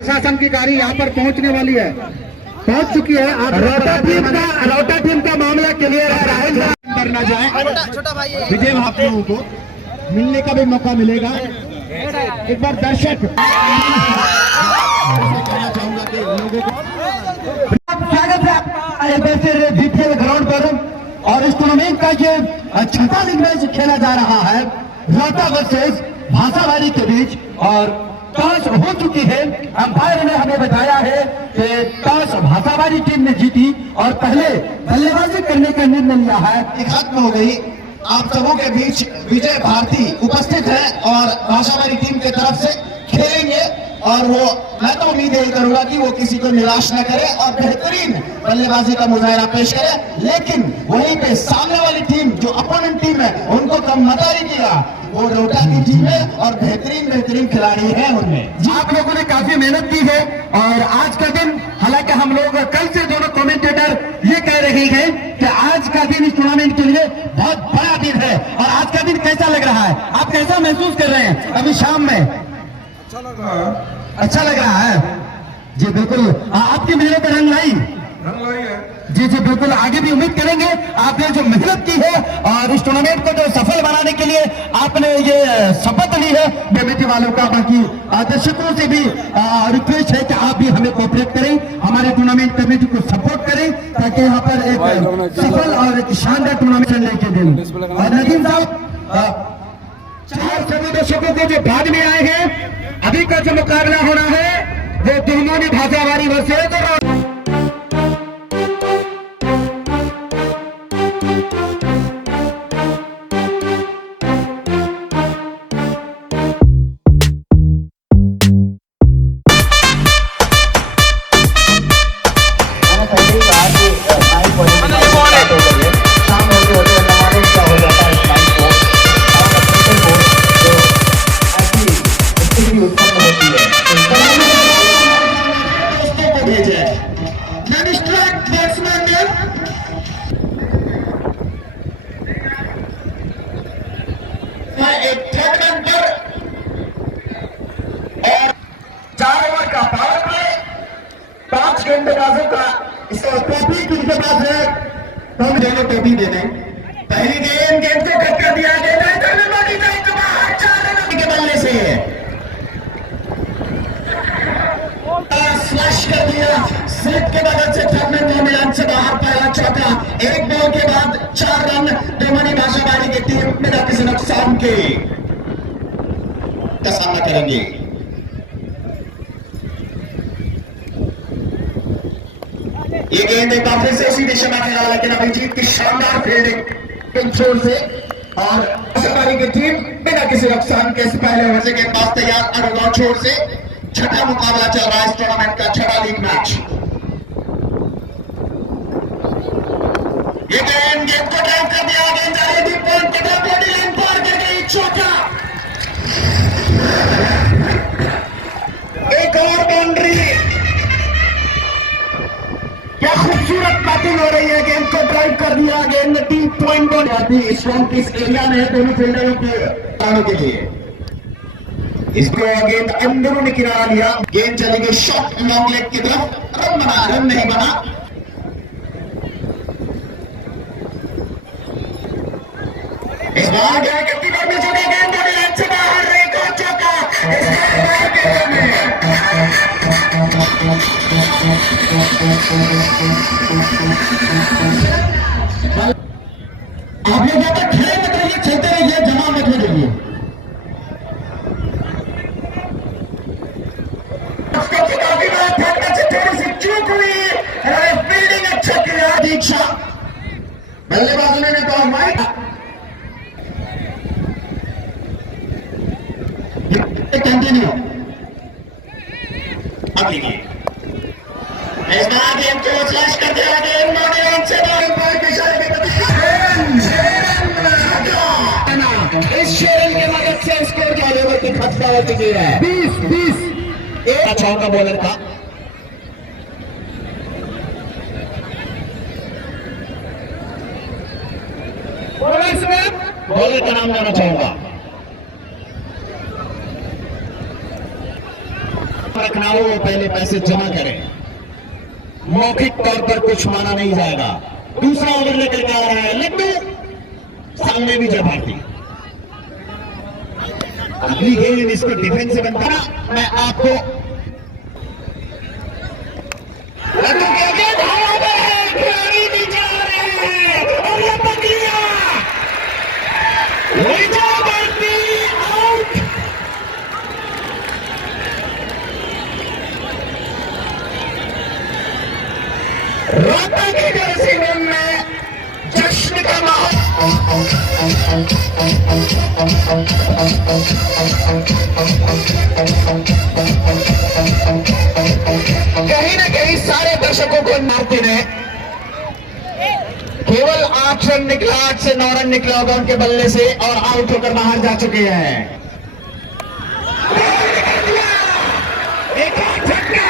प्रशासन की गाड़ी यहाँ पर पहुँचने वाली है, पहुँच चुकी है। रोटा टीम का मामला क्लियर है। राहुल अंदर न जाए, विजय आप लोगों को मिलने का भी मौका मिलेगा। एक बार दर्शक कहना चाहूंगा कि लोगों को स्वागत है आपका बीपीएल ग्राउंड पर। और इस टूर्नामेंट का ये छठा लीग मैच खेला जा रहा है रोहटा वर्सेस भाषावारी के बीच। और टॉस हो चुकी है। अंपायर ने हमें बताया है कि टॉस भाषावारी टीम ने जीती और पहले बल्लेबाजी करने का निर्णय लिया है। खत्म हो गई। आप सबों के बीच विजय भारती उपस्थित है और भाषावारी टीम की तरफ से खेलेंगे। और वो मैं तो उम्मीद यही करूंगा कि वो किसी को निराश न करे और बेहतरीन बल्लेबाजी का मुजाहरा पेश करे। लेकिन वहीं पे सामने वाली टीम जो अपोनेंट टीम है उनको कम मत कीजिएगा। वो रोटा की टीम है और बेहतरीन खिलाड़ी है उनमें। आप लोगों ने काफी मेहनत की है। और आज का दिन, हालांकि हम लोग कल से दोनों कमेंटेटर ये कह रहे हैं कि आज का दिन इस टूर्नामेंट के लिए बहुत बड़ा दिन है। और आज का दिन कैसा लग रहा है, आप कैसा महसूस कर रहे हैं अभी शाम में? अच्छा लग रहा है जी। बिल्कुल आपकी मेहनत रंग लाई है जी जी। बिल्कुल आगे भी उम्मीद करेंगे। आपने जो मेहनत की है और इस टूर्नामेंट को जो सफल बनाने के लिए आपने ये शपथ ली है कमेटी वालों का। बाकी दर्शकों से भी रिक्वेस्ट है कि आप भी हमें कोऑपरेट करें, हमारे टूर्नामेंट कमेटी को सपोर्ट करें ताकि यहाँ पर एक सफल और एक शानदार टूर्नामेंट लेके दें। और नदीम साहब, 4 सभी दर्शकों को जो बाद में आए हैं, अभी का जो मुकाबला होना है वो दुर्मोनी भाषावारी वर्सेस गेंदबाजों का टोपी किसके पास है तो हम दोनों टोपी दे दें। पहली गेंद को कट कर दिया गया के बल्ले से स्लैश कर दिया। स्लिप के मदद से टूर्नामेंट मैदान से बाहर पहला चौका। एक बॉल के बाद 4 रन दुर्मनी भाषावारी की टीम बिना किसी नुकसान के का सामना करेंगे। ये गेंद एक बार फिर से उसी दिशा में खेला, लेकिन अभिजीत की शानदार फील्डिंग छोर से और भाषावारी की टीम बिना किसी नुकसान के पहले ओवर से गेंदबाज तैयार। अनुगांव छोर से छठा मुकाबला चल रहा है इस टूर्नामेंट का, छठा लीग मैच। ये गेंद को ड्राइव कर दिया। गेंद जा रही थी पॉइंट के बाद बॉडी लाइन पार कर गई। चौका, एक और बाउंड्री। क्या खूबसूरत बैटिंग हो रही है। गेंद को ड्राइव कर दिया। गेंद 3 पॉइंट बन जाती है स्ट्रॉन्ग इस एरिया में दोनों फील्डरों के लिए। इसको गेंद अंदरूनी किनारा लिया। गेंद चली गई शॉर्ट लॉन्ग लेग की तरफ। रन बना, रन नहीं बना। इस बार गति करने चुके गेंद बड़ी लाइन से बाहर। एक और चौका आप लोग जब तक खेल मत रहिए, खेलते रहिए, जमा मत हो जाइए। दीक्षा बल्लेबाजों ने कहा माइक कंटिन्यू। अब देखिए इस बार गेंद को स्लैश कर दिया। गेंद मैदान से बाहर के इशारे के इस शेरिंग की मदद से स्कोर के लेवल की खतरा होती गई है। 20 एक चौका बॉलर का। बॉलर का नाम लेना चाहूंगा। ना हो वो पहले पैसे जमा करें। मौखिक तौर पर कुछ माना नहीं जाएगा। दूसरा ओवर लेकर के आ रहा है लड्डू, सामने भी जय भारती। अगली गेंद इसको डिफेंस से बनता, मैं आपको लड्डू के गेंद हवा में है, खिलाड़ी नीचे आ रहे हैं और ये पकड़िया जय भारती आउट। रोहतक की जर्सी में जश्न का माहौल। कहीं ना कहीं सारे दर्शकों को मारते रहे। केवल 8 रन निकला, 8 से 9 रन निकला होगा उनके बल्ले से और आउट होकर बाहर जा चुके हैं। एक और झटका।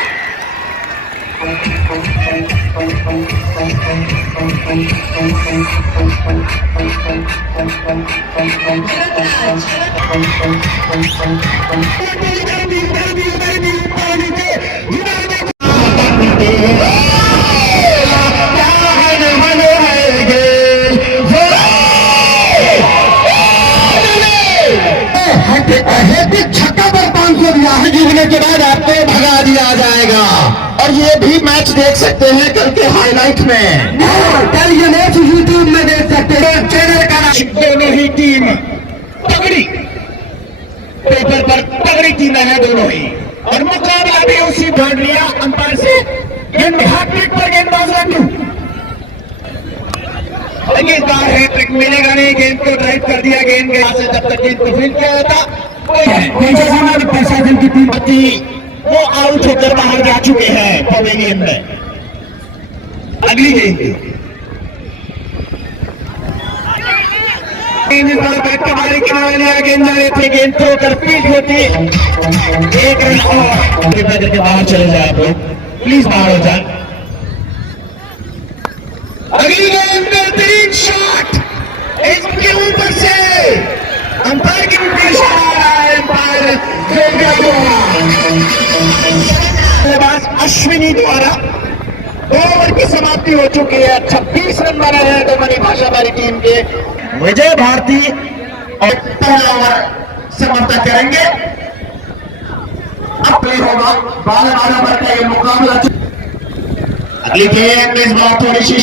छक्का पर 500 दिया है, गिरने के बाद आपको भगा दिया जाएगा। और ये भी मैच देख सकते हैं कल के हाईलाइट में। कल ये मैच यूट्यूब में देख सकते हैं, चैनल का नाम। दोनों ही टीम तगड़ी, पेपर पर तगड़ी टीम है दोनों ही, और मुकाबला भी उसी भाग लिया अंपायर से। गेंद हैट्रिक पर गेंदबाज लड्डू, गेंदबाज हैट्रिक मिलेगा नहीं, गेंद को ड्राइव कर दिया। गेंद गया से जब तक गेंद को फील्ड किया जाता हमारे प्रशासन की टीम वो आउट होकर बाहर जा चुके हैं पवेलियन में। अगली गेंद गेंद थे, गेंद थ्रो कर फील्ड होती, 1 रन और कृपया करके बाहर चले जाए आप लोग, प्लीज बाहर हो जाए। अगली गेंद बेहतरीन शॉट इसके ऊपर से, अंपायर की पेश आ रहा है। अंपायर अश्विनी द्वारा 2 ओवर की समाप्ति हो चुकी है। 26 रन बना है दोमनी भाषा वाली टीम के। विजय भारती और पहला ओवर समाप्त करेंगे। अब प्ले होगा 12 ओवर का ये मुकाबला। अगली गेंद इस बार थोड़ी सी,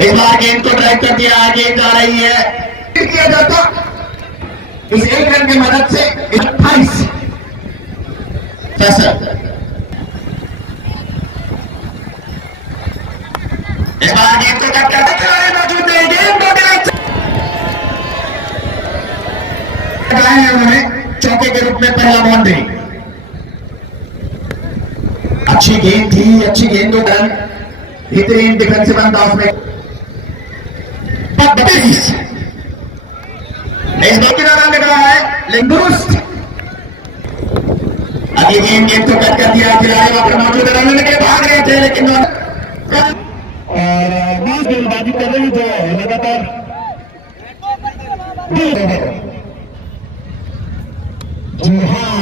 इस बार गेंद को ड्राइव कर दिया, गेंद आ रही है, किया जाता इस 1 रन की मदद से 28 इस बार गेंद को कट कर खिलाड़ी मौजूद नहीं, गेंद को उन्होंने चौके के रूप में पहला बाउंड्री। अच्छी गेंद थी, अच्छी गेंद को रन बेहतरीन डिफेंसिव अंदाज में। इस बार की रन निकला है लेकिन दुरुस्त। अगली गेंद को कट कर दिया, खिलाड़ी वहां पर मौजूद रन निकले, भाग रहे थे लेकिन और बीच गेंदबाजी कर रही जो लगातार जी हाँ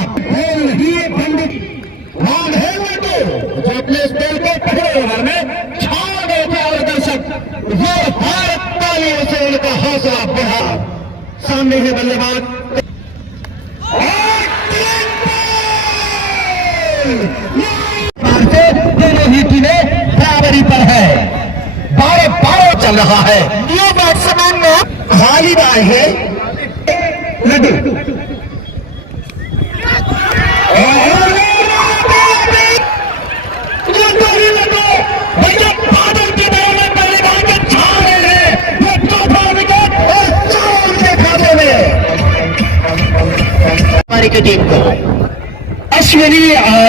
पंडित मान है जो अपने स्पेल को पहले ओवर में छा गए थे और दर्शक वो भारत तालियों से उनका हौसला बढ़ा। सामने है बल्लेबाज दोनों ही टीमें बराबरी पर है, 12-12 चल रहा है। ये बैट्समैन में खाली बाय है लड्डू, भैया बादल के दौर में बल्लेबाज के छा रहे हैं, वो चौथा विकेट और 4 के खाते में हमारी की टीम को। अश्विनी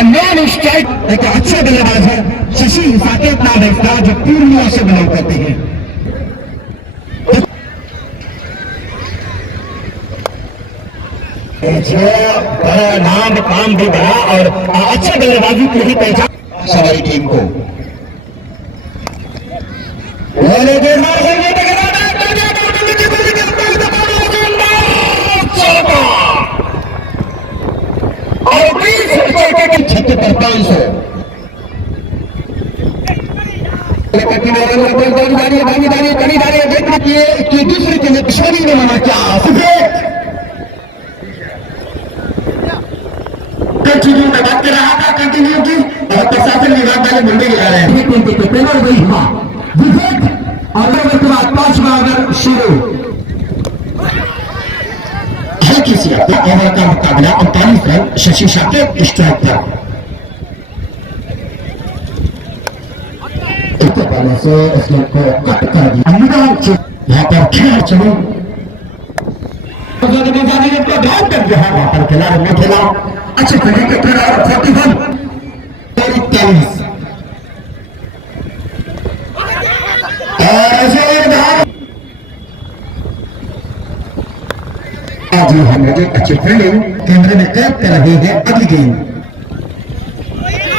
नॉन स्ट्राइक एक अच्छे बल्लेबाज है, शशि साकेत नाम है इसका, जो पूर्णिया से बिलोंग करते हैं। बड़ा नाम काम भी बड़ा और अच्छे बल्लेबाजी की ही पहचान हमारी टीम को। 76 पर 500 कि दूसरी टीम दुश्मनी ने मना क्या कंटिन्यू में बात कर रहा था कंटिन्यू की और प्रशासन विभाग वाले मुंबई गिरा रहे हैं पेनल वही हुआ विकेट और ओवर के बाद 5वां ओवर शुरू हल्की सी ओवर का मुकाबला 39 रन शशि शाकिर स्ट्राइक पर पहले से इस गेम को कट कर दिया यहाँ पर खेल चलो को ध्यान कर दिया वहां पर खिलाड़ी ने खेला अच्छे तरीके से 41 और 41 और ऐसे आज हम मुझे अच्छी फील्डिंग केंद्र में कैद कर रहे हैं अगली गेम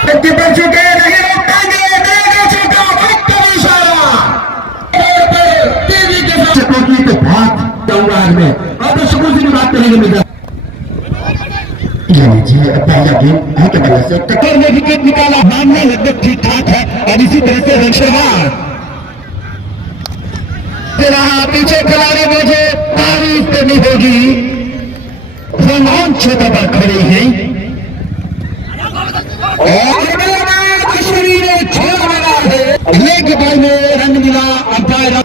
पर चुके नहीं रोक पाएंगे के बाद चौराहे में अब सुकून से बात करेंगे मिर्जा जी पहला गेम है के बल्ले से टक्कर में विकेट निकाला मानने लगभग ठीक ठाक है और इसी तरह से रक्षणवार रहा पीछे खिलाड़ी मुझे तारीफ करनी होगी रोमांच क्षेत्र पर खड़े हैं और ने छोड़ा लगा है लेग बॉल में रन मिला अंपायर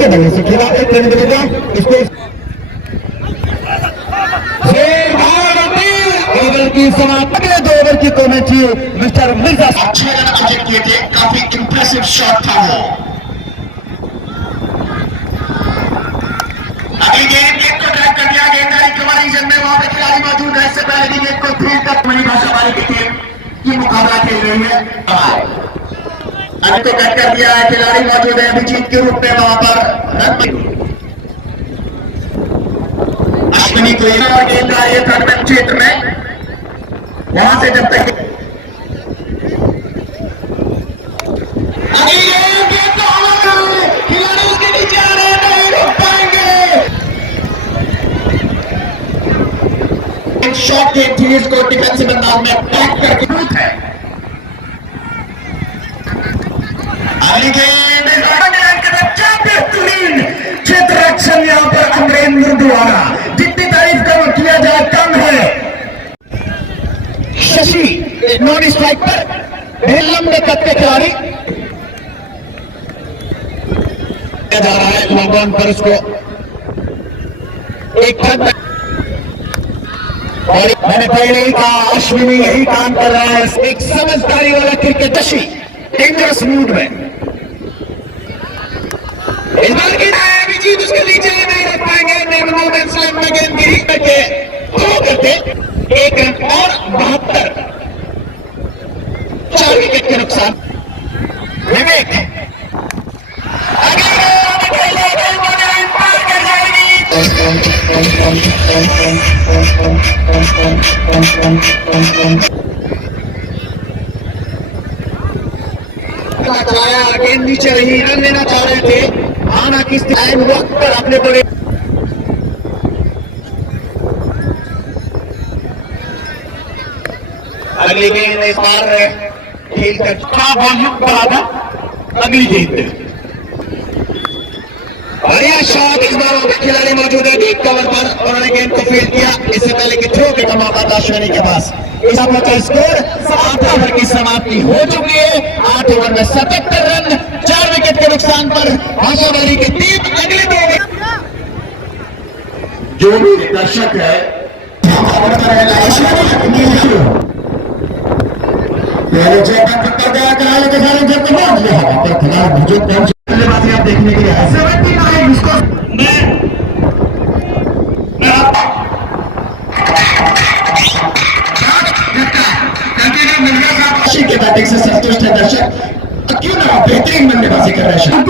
के बल्ले से खेला एक रन मिलेगा इसको ओवर की समाप्त अगले 2 ओवर की कमेंट्री मिस्टर मिर्जा अच्छे रन अटैक किए थे काफी इंप्रेसिव शॉट था वो अभी गेम को ट्रैक कर दिया गेंद का रिकवरी जब में वहां पे खिलाड़ी मौजूद है इससे पहले भी गेंद को फील्ड तक मनी भाषा वाली की टीम की मुकाबला खेल रही है अभी तो कट कर दिया है खिलाड़ी मौजूद है अभिजीत के रूप में वहां पर अश्विनी को गेंद आ रही है थर्ड क्षेत्र में वहां से जब तक खिलाड़ी उसके नीचे आ रहे हैं नहीं रोक पाएंगे शॉट गेम थी इसको डिफेंसिव अंदाज में पैक करके है बेहतरीन क्षेत्र रक्षण यहाँ पर अमरेंद्र द्वारा जितनी तारीफ किया जाए कम है शशि नॉन स्ट्राइक पर लंबे कद के खिलाड़ी जा रहा है लॉकडाउन पर उसको एक और मैंने पहले ही कहा अश्विनी यही काम कर रहा है एक समझदारी वाला क्रिकेट शशि डेंजरस मूड में इस बार की अभिजीत उसके नीचे नहीं रख पाएंगे गेंद गिरी करके थ्रो करते 1 रन और 72 4 विकेट के नुकसान विवेक चलाया गेंद नीचे रही रन लेना चाह रहे थे आना किस टाइम वक्त पर अपने पड़े अगली गेंद इस बार खेल कर वॉल्यूम बढ़ा था अगली गेंद बढ़िया शॉट इस बार वहां खिलाड़ी मौजूद है डीप कवर पर उन्होंने गेंद को फील्ड किया इससे पहले कि थ्रो के मौका था अश्विनी के पास इस ओवर का स्कोर 8 ओवर की समाप्ति हो चुकी है 8 ओवर में 77 रन 4 विकेट के नुकसान पर भाषावाली की टीम अगले 2 ओवर जो भी दर्शक है पहले खिलाड़ी आप देखने के लिए कंटिन्यू बैटिंग से संतुष्ट है दर्शक, तो क्यों ना बेहतरीन बल्लेबाजी कर रहे हैं।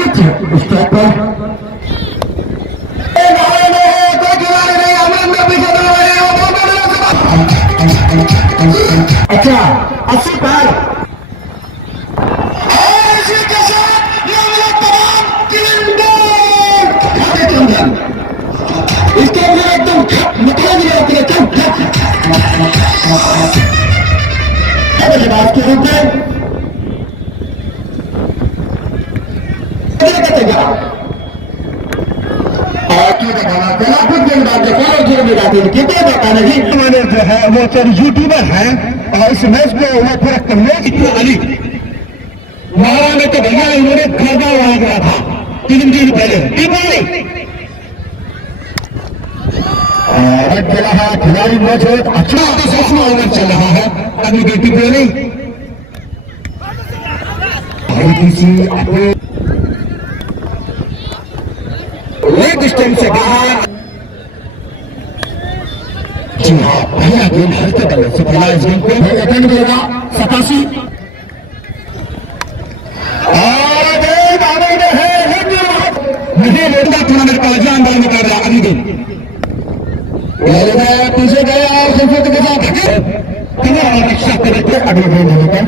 अच्छा 80 पार इसके अंदर एकदम निकल दिया बल्लेबाज के रूप में मैंने जो है वो यूट्यूबर है और इस मैच में वो फर्क करने अली महाराज ने तो भैया उन्होंने गर्दा उड़ा दिया था 3 दिन पहले खिलाड़ी मौजूद अच्छा तो 7वां ओवर चल रहा है अभी बेटी पे नहीं लेग स्टंप से बाहर। जी हाँ पहला गेंद हल्के बल्ले से पहला इस गेंद को अटेंड करेगा 87 और गेंद आगे में है नहीं लेता टूर्नामेंट का जान बाहर निकाल रहा अगली गेंद पीछे गए और सिर्फ के साथ अगले गेंद होगा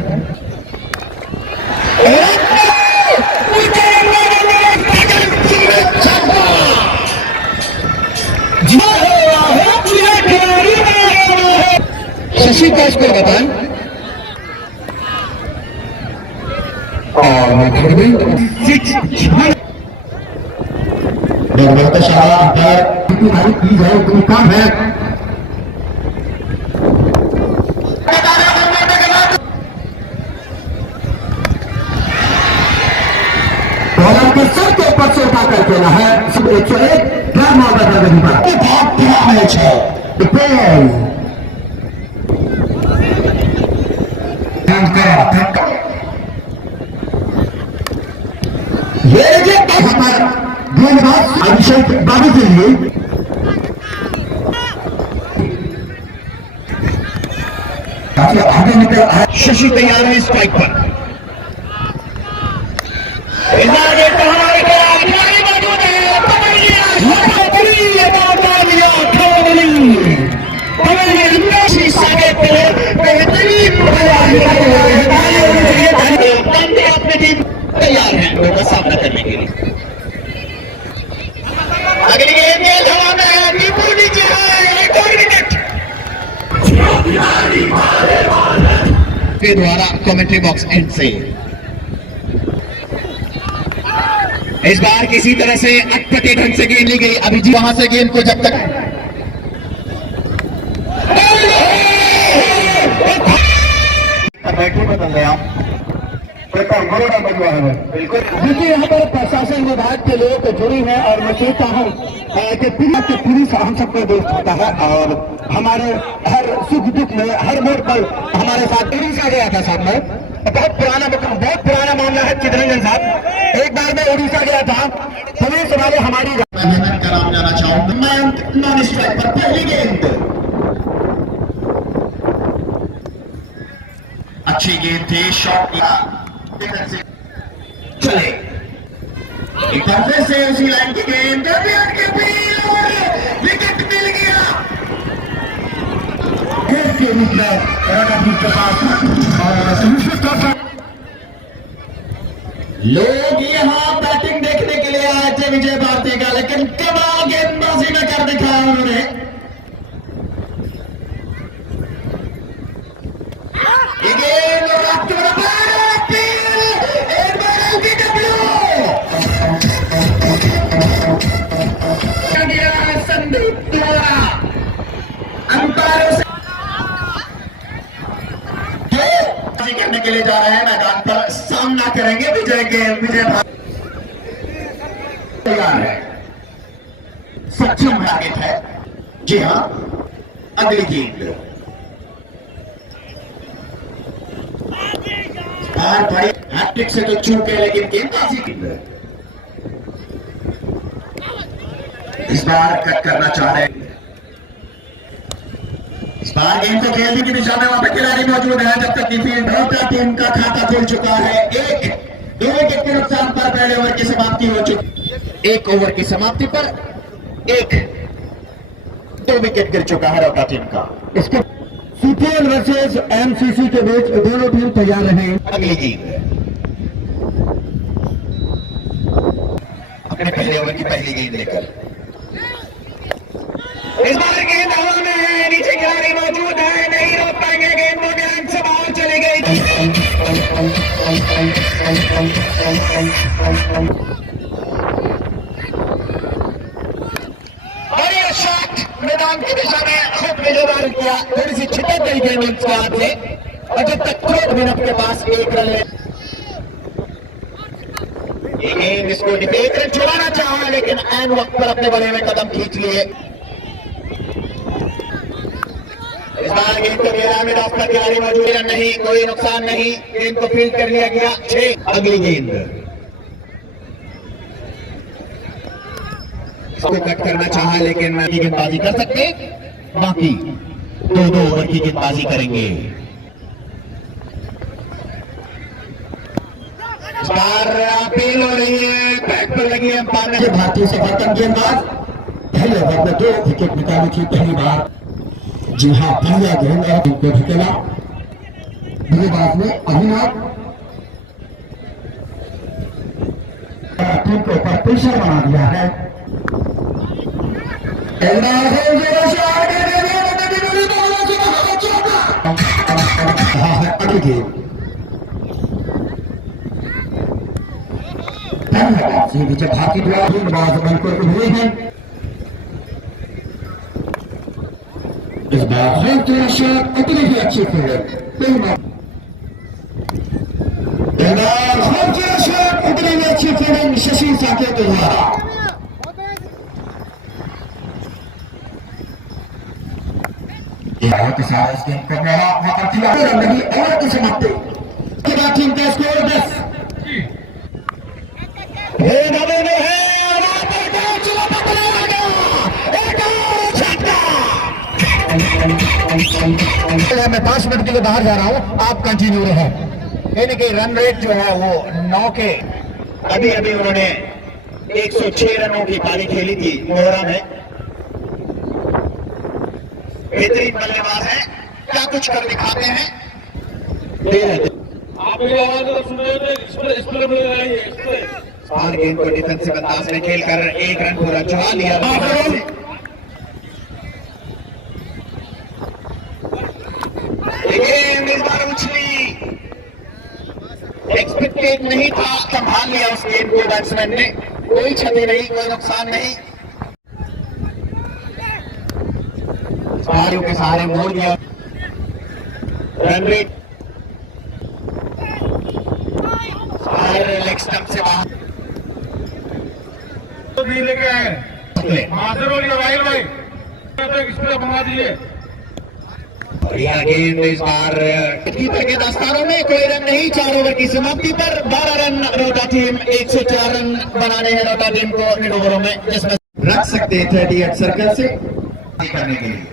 शशि का स्कोर बताएं और की जाए तो काम है बॉलर के सर के ऊपर से उठा कर देना है 101 रन मार बहुत बड़ा मैच है ये हमारा गेंदबाज अभिषेक बाबू के लिए काफी आगे निकल आया। शशि तैयार है स्ट्राइक पर अपनी टीम तैयार है उनका सामना करने के लिए। अगली गेंद हवा में है नींबू नीचे है एक और विकेट के द्वारा कमेंट्री बॉक्स एंड से। इस बार किसी तरह से अटपटे ढंग से गेंद ली गई। अभी जी वहां से गेंद को जब तक बैठे बदल रहे आप बिल्कुल देखिए यहाँ पर प्रशासन विभाग के लोग जुड़ी हैं और मैं कहता हूँ कि पुलिस हम सबको दोस्त होता है और हमारे हर सुख दुख में हर मोड़ पर हमारे साथ उड़ीसा गया था सामने बहुत पुराना मामला है चित्रंजन साहब। एक बार मैं उड़ीसा गया था पुलिस वाले हमारी मेहनत का नाम जाना चाहूंगा। मैं नॉन स्ट्राइक पर पहली गेंद अच्छी गेंद थी शॉट चले एक तरफ से उसी लाइन की गेंद विकेट मिल गया के रूप में लोग यहाँ बैटिंग देखने के लिए आए थे विजय भारती का, लेकिन कमाल गेंदबाजी में कर दिखाया उन्होंने। करने के लिए जा रहे हैं मैदान पर, सामना करेंगे विजय तैयार है, सक्षम टारगेट है। जी हाँ अगली गेंद बड़ी हैट्रिक से तो चूके लेकिन गेंदबाजी इस बार कट करना चाह रहे बार गेंद को खेलने की दिशा में वहां पर खिलाड़ी मौजूद है, जब तक कि फील्ड रोटा टीम का खाता खुल चुका है। दो विकेट के नुकसान पर पहले ओवर की समाप्ति हो चुकी। एक ओवर की समाप्ति पर 2 विकेट गिर चुका है रोटा टीम का। इसके सीपीएल वर्सेस एमसीसी के बीच दोनों टीम तैयार रहे। अगली गेंद अपने पहले ओवर की पहली गेंद लेकर, इस बार गेंद हवा में है, नीचे खिलाड़ी मौजूद है, नहीं रोक पाएंगे गेंद को, ध्यान से बाहर चली गई। और ये शॉट मैदान की दिशा में खूब मिलवार किया, थोड़ी सी छिटक गई गेंद उसके हाथ से, और जब तक 3 मिनट के पास 1 रन ले ये गेंद इसको 1 रन छुड़ाना चाहा, लेकिन ऐन वक्त पर अपने बड़े में कदम खींच लिए। इस बार गेंद को घेरा में रास्ता खिलाड़ी मौजूद है, नहीं कोई नुकसान नहीं, गेंद को फील्ड कर लिया गया। 6 अगली गेंद इसको कट करना चाहा, लेकिन गेंदबाजी कर सकते, बाकी 2 ओवर की गेंदबाजी करेंगे। इस बार अपील हो रही है, बैट पर लगी है अंपायर ने। भारतीय सफलतम गेंदबाज पहले ओवर में 2 विकेट निकाली थी पहली बार। जी हाँ, पहला गेंद है इनको ढकेला बल्लेबाज ने अभिनव टीम के ऊपर प्रेशर बना दिया है। अगली गेंद विजय भारती द्वारा गेंदबाज बनकर हुए हैं। इस बार हर शॉट उतनी ही अच्छी फील्ड, हर शॉट उतनी ही अच्छी फील्डिंग शशि साकेत द्वारा। बहुत सारा इस गेम करने वाला नहीं और की समाप्ति के बाद टीम का स्कोर 10 मैं 5 मिनट के लिए बाहर जा रहा हूं, आप कंटिन्यू रहे। यानी कि रन रेट जो है वो 9 के अभी उन्होंने 106 रनों की पारी खेली थी मोहरा में। बेहतरीन बल्लेबाज है, क्या कुछ कर दिखाते हैं। आप मेरी आवाज तो सुन रहे थे, इस पर और गेंद को डिफेंसिव अंदाज में खेलकर 1 रन पूरा चुरा लिया। गेंद इस बार उछली, एक्सपेक्टेड नहीं था, संभाल लिया उस गेंद को बैट्समैन ने, कोई क्षति नहीं, कोई नुकसान नहीं, सहारियों के सहारे मोड़ दिया। रन रेट लेग स्टंप से बाहर नहीं लेके आए मास्टर और वाइल भाई इसको मंगा दीजिए। बढ़िया गेंद इस बार कीपर के दस्तानों में, कोई रन नहीं। 4 ओवर की समाप्ति पर 12 रन रोटा टीम, 104 रन बनाने हैं रोटा टीम को 9 ओवरों में, जिसमें रख सकते हैं 38 सर्कल से करने के लिए।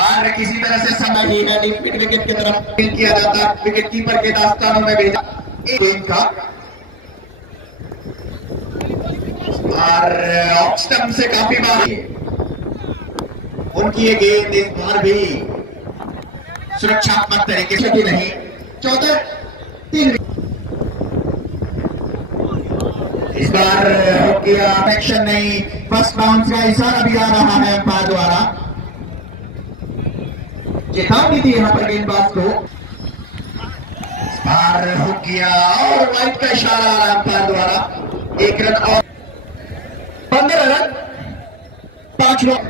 और किसी तरह से समय ही है, विकेट की तरफ किया जाता, विकेट कीपर के दास्तानों में भेजा गेंद का, और ऑफ स्टंप से काफी बार उनकी ये गेंद इस बार भी सुरक्षात्मक तरीके से भी नहीं। 14-3 इस बार किया एक्शन नहीं, फर्स्ट बाउंस का इशारा भी आ रहा है अंपायर द्वारा, चेतावनी थी यहां पर गेंदबाज को। इस बार हो गया और वाइड का इशारा आ रहा है अंपायर द्वारा। 1 रन और 15 रन 5 रन।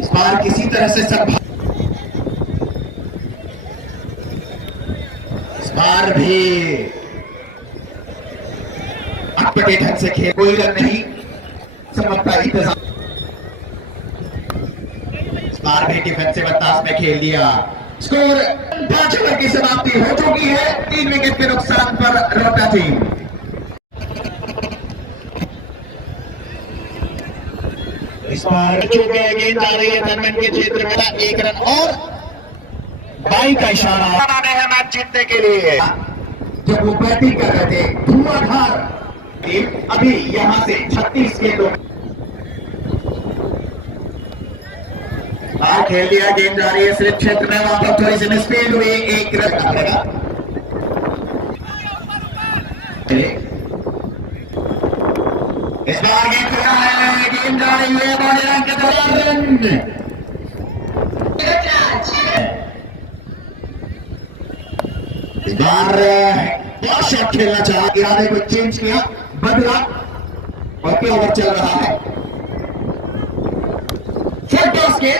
इस बार किसी तरह से सब, इस बार भी अटपटे ढंग से खेल, कोई रन नहीं, समझता इंतजार। इस बार भी डिफेंसिव अंदाज में खेल दिया। स्कोर 5 ओवर की समाप्ति हो चुकी है, 3 विकेट के नुकसान पर रोटा टीम। इस बार चूके गेंद आ रही है टूर्नामेंट के क्षेत्र में, 1 रन और बाई का इशारा बनाने हैं मैच जीतने के लिए। जब वो बैटिंग कर रहे थे धुआंधार, अभी यहां से 36 गेंदों खेल दिया, गेंद जा रही है सिर्फ क्षेत्र में, वहां पर थोड़ी सी स्पीड हुई, 1 रन पड़ेगा। इस बार गेंद चला है, गेंद जा रही है बॉडी रन के दौरान, इस बार बहुत शॉट खेलना चाहा, इरादे को चेंज किया, बदला और क्या ओवर चल रहा है। फुल टॉस के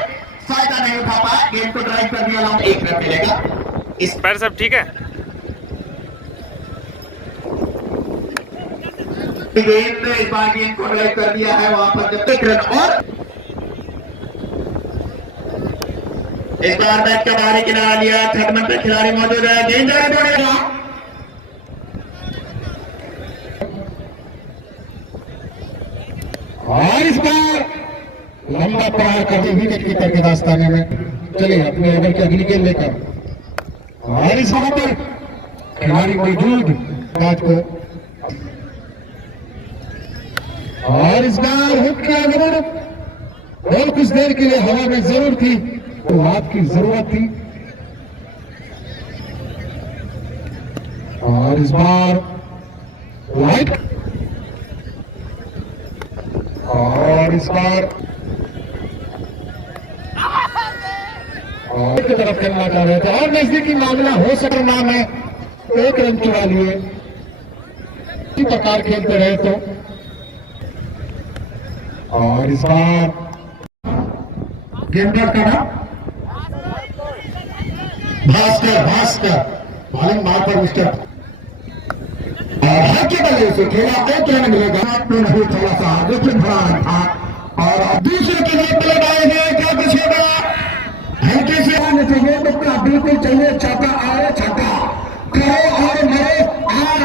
फायदा नहीं उठा पाया, गेंद को ड्राइव कर दिया, 1 रन मिलेगा। इस पैर सब ठीक है? गेंद इस बार गेंद को ड्राइव कर दिया है, वहां पर जब 1 रन और इस बार बैट का बाहरी किनारा लिया, थर्ड नंबर पे खिलाड़ी मौजूद है, गेंद दौड़ेगा और इस बार लंबा प्रहार करते विकेट कीपर के दास्ताने में चले अपने ओवर की अगली गेंद लेकर। और इस वहां पर खिलाड़ी मौजूद बात को, और इस बार हुक किया जरूर, और कुछ देर के लिए हवा में जरूर थी, तो आपकी जरूरत थी। और इस बार वाइट, और इस बार और की तरफ खेलना चाह रहे थे और नजदीकी मामला हो सकता नाम है, 1 रन चुरा लिए, इसी प्रकार खेलते रहे तो। और इस बार गेंदर का नाम भास्कर बॉलिंग मार पर मिस्टर, और हल्के बल्ले से खेला, 1 रन मिलेगा, तो नहीं थोड़ा सा लेकिन बड़ा रन था। और दूसरे के लिए प्लेट आएंगे, क्या कुछ होगा, हल्के से आने चाहिए, तो बिल्कुल चाहिए, छाता आए, छाता करो और मरे, और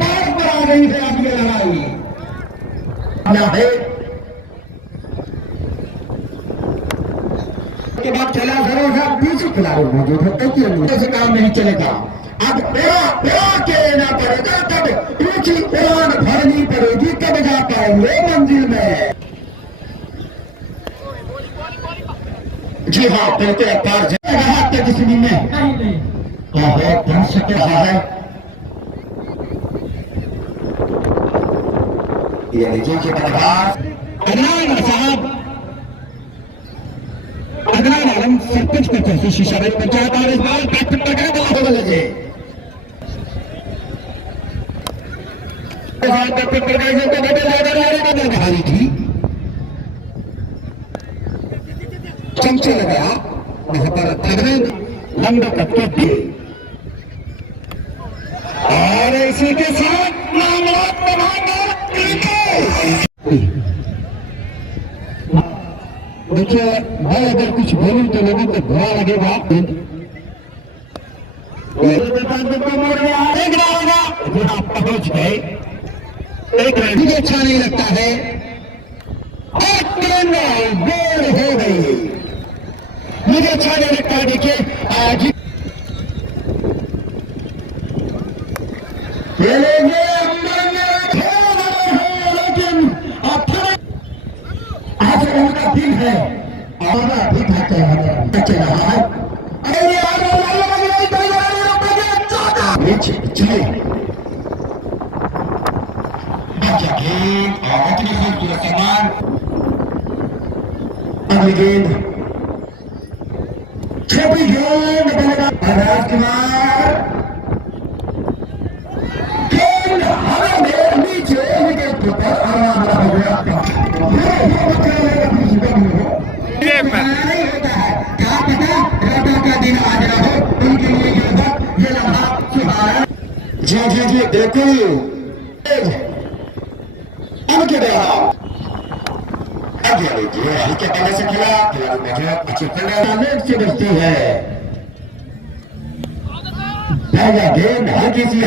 पार पर आ रही है अगली लड़ाई है। के बाद चला जरूर है, पीछे खिलाड़ी मौजूद है, ऐसे काम नहीं चलेगा। अब पेरा के लेना पड़ेगा, तब ऊंची उड़ान भरनी पड़ेगी, तब जा पाएंगे मंजिल में। जी हाँ, पहले अवतार रहा किसी में सक रहा है, ये नीचे के अदनान साहब, अदनान आलम सरपंच को कोशिश पंचायत, और इस बार कैप्टन पर क्या बोला लगे भारी थी, चमचे लगाया वहां पर अदनान लंबा कट दी, और इसी के साथ देखिए, मैं अगर कुछ बोलूं तो लोगों को बुरा लगेगा, आप पहुंच गए, 1 रन भी अच्छा नहीं लगता है, और गोल हो गई, मुझे अच्छा नहीं लगता। देखिए आज लेकिन आज उनका दिल है और भी बच रहा है, अगली गेंद छोटी गेंद बनेगा राजकुमार, गेंद हवा में नीचे विकेट पर आराम हो गया। क्या पता राधा का दिन आज ना हो, उनके लिए ये लम्हा सुहाना। जी देखिए, अब क्या रहा, देखिए हल्के पहले से खेला, अच्छी लेट से बचती है, पहला गेंद हल्की सी,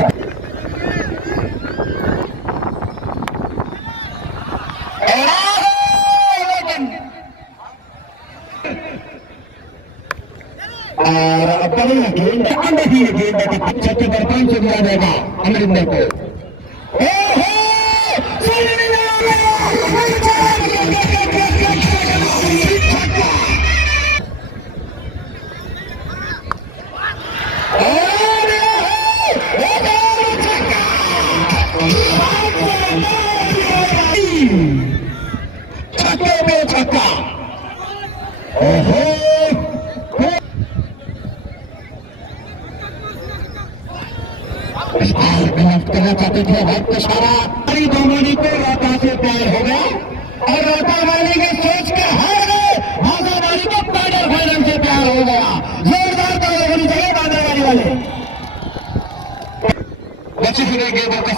लेकिन और बड़ी गेंद अंदर ही गेंद छक्के पर 5 दिया जाएगा अमरिंदर को। छक्के पे छक्का। ओहो करना चाहते थे वक्त सारा दोमानी को रोटा से प्यार हो गया और रोटा वाली के सोच के हार गए। भाजा वाली को क्वार्टर फाइनल से प्यार हो गया। जोरदार ताली होनी चाहिए भाजा वाले बच्चे फिर गेंदों का